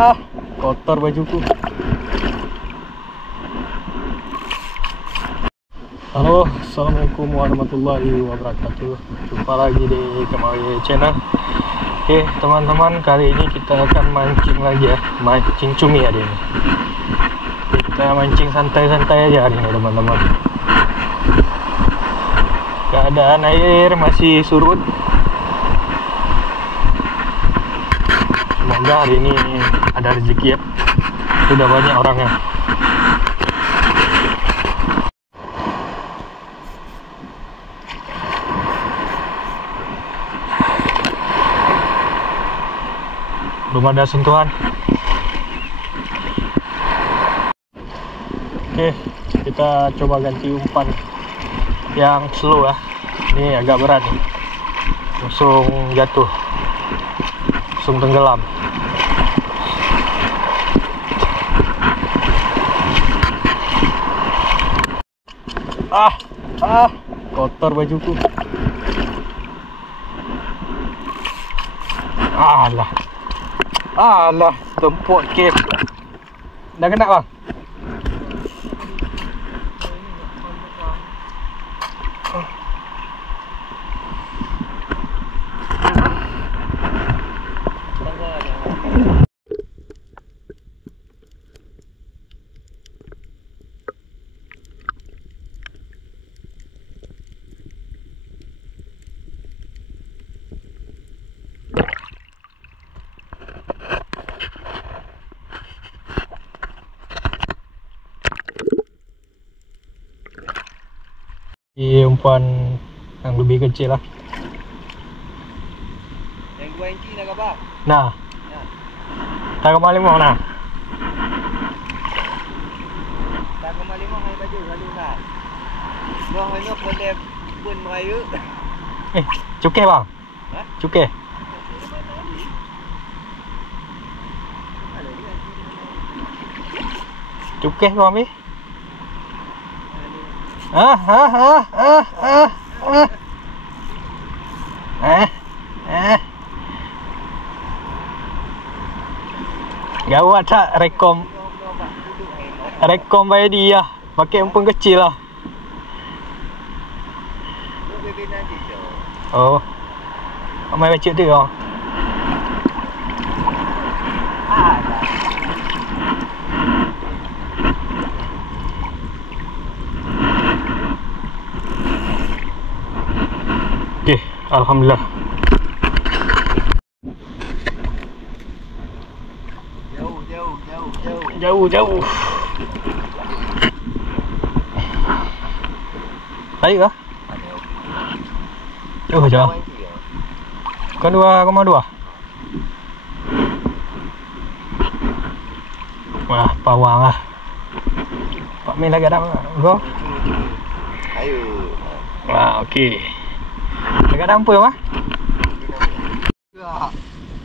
Kotor bajuku. Halo, assalamualaikum warahmatullahi wabarakatuh. Jumpa lagi di Kemawi Channel. Oke teman-teman, kali ini kita akan mancing lagi ya. Mancing cumi hari ini. Kita mancing santai-santai aja hari ini teman-teman. Keadaan air masih surut. Semoga hari ini ada rezeki ya. Sudah banyak orangnya. Belum ada sentuhan. Oke, kita coba ganti umpan yang slow ya. Ini agak berat nih. Langsung jatuh, langsung tenggelam. Kotor bajuku. Alah, tempuk kes. Dah kena bang? Umpan yang lebih kecil lah. Yang 2 inci nak apa? Nah. Tak kemali mau nah. Tak kemali mau hai baju lalu nah. Noh ini boleh pun merayu. Cukai bang. Hah? Cukai. Cukai kau ambil? Gawat tak rekom bayar dia pakai umpan kecil lah. Oh, main baca tu kau. Okey, alhamdulillah. Jauh. Baik kah? Jauh je. Kan 2,2. Wah, pawang lah. Pak Min lagi ada go. Ayo. Wah, okey. Dekat dampu mah?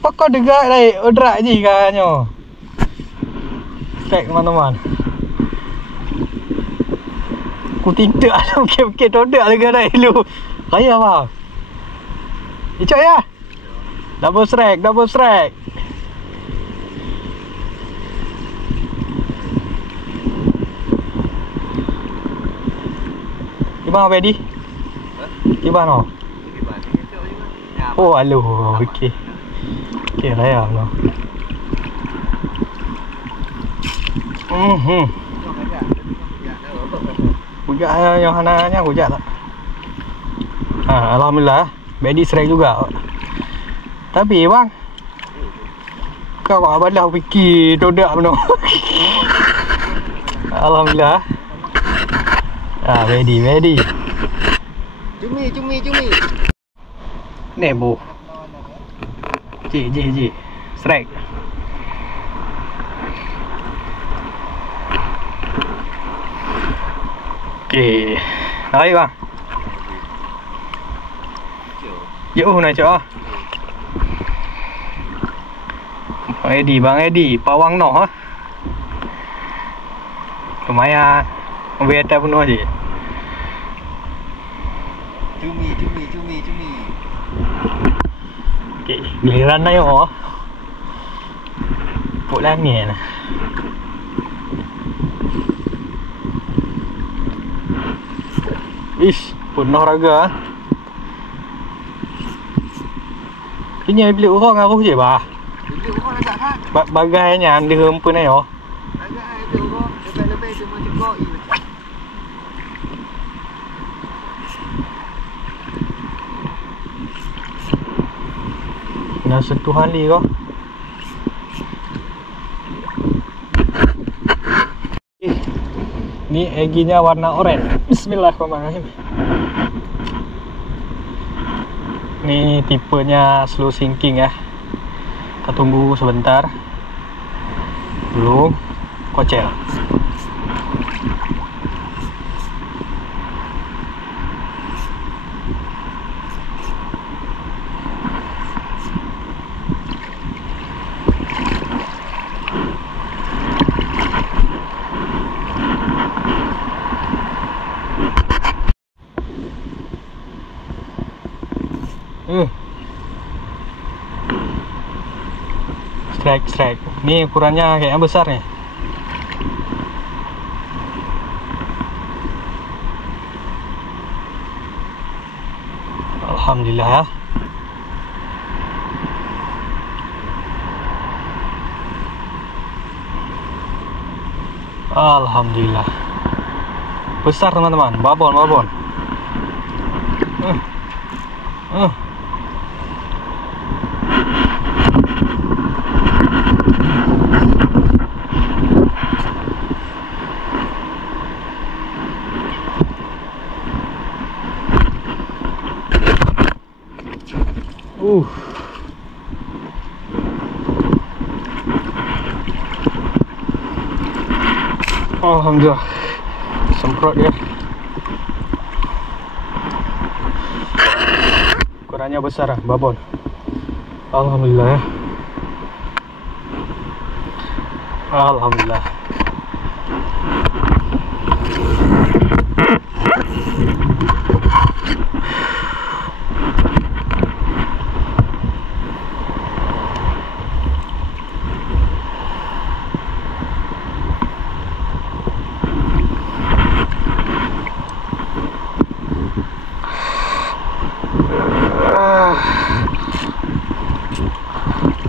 Pokok dekat dah, odrak je katanya. Fake mana-mana. Ku tinta ada okey todak lagi dah dulu. Kaya apa? Icok ya? Double strike. Gimana Bedi? Gimana? Oh, aluh, okey. Okey lah ya Allah. Hujak yang hananya hujak tak? Alhamdulillah, Bedi strike juga. Tapi bang, kau abadlah fikir todak benar. Alhamdulillah. Bedi. Cumi. Nebo. Ji. Strike. Okey. Baik bang. Jauh nak cak. Bang Edi, pawang noh ah. Lumayan. Biasa penuh je. Cumi. Okey, giliran na yun oh. Puk langit. Ish, penuh raga. Ini beli orang aku je bah. Beli orang agak kan? Bagainya dia hempun ayo. Agak ada orang lebih-lebih cuma cekok i. Nak sentuh hali kau. Ni eginya warna oranye. Bismillahirrahmanirrahim. Ni tipenya slow sinking ya. Kita tunggu sebentar. Belum kocel. Strike. Ini ukurannya kayaknya besar nih. Alhamdulillah ya. Alhamdulillah. Besar teman-teman, babon. Alhamdulillah. Semprot ya. Ukurannya besar babon. Alhamdulillah ya. Alhamdulillah.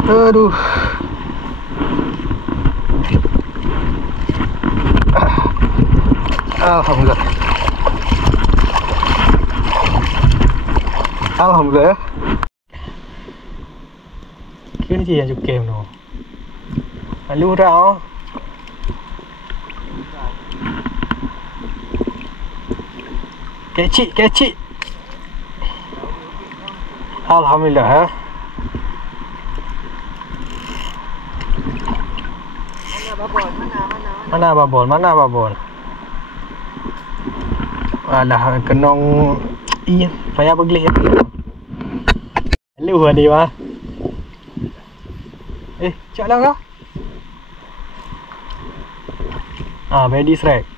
Aduh. Alhamdulillah. Alhamdulillah ya. Kini je yang cukai no. Lalu dah. Kecik. Alhamdulillah ya. Mana babon? Alah, kenong iya, payah beglih ya. Lu ni mah. Cak lah kau. Body strike.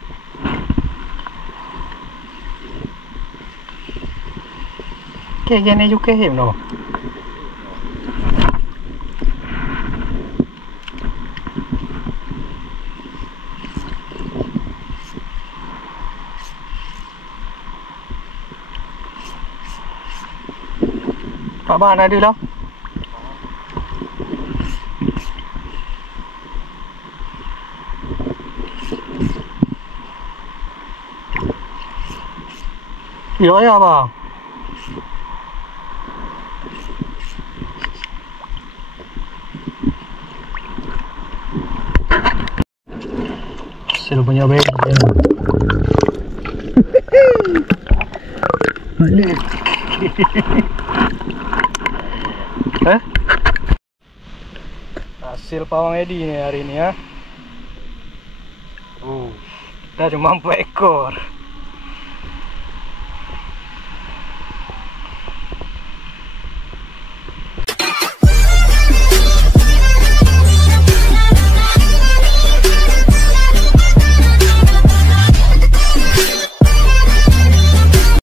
Kayak gini juga him no. Pak Ban ada lah. Ya bang. Hasil punya bag. Balik. Hasil pawang Edi nih hari ini ya. Kita cuma 4 ekor.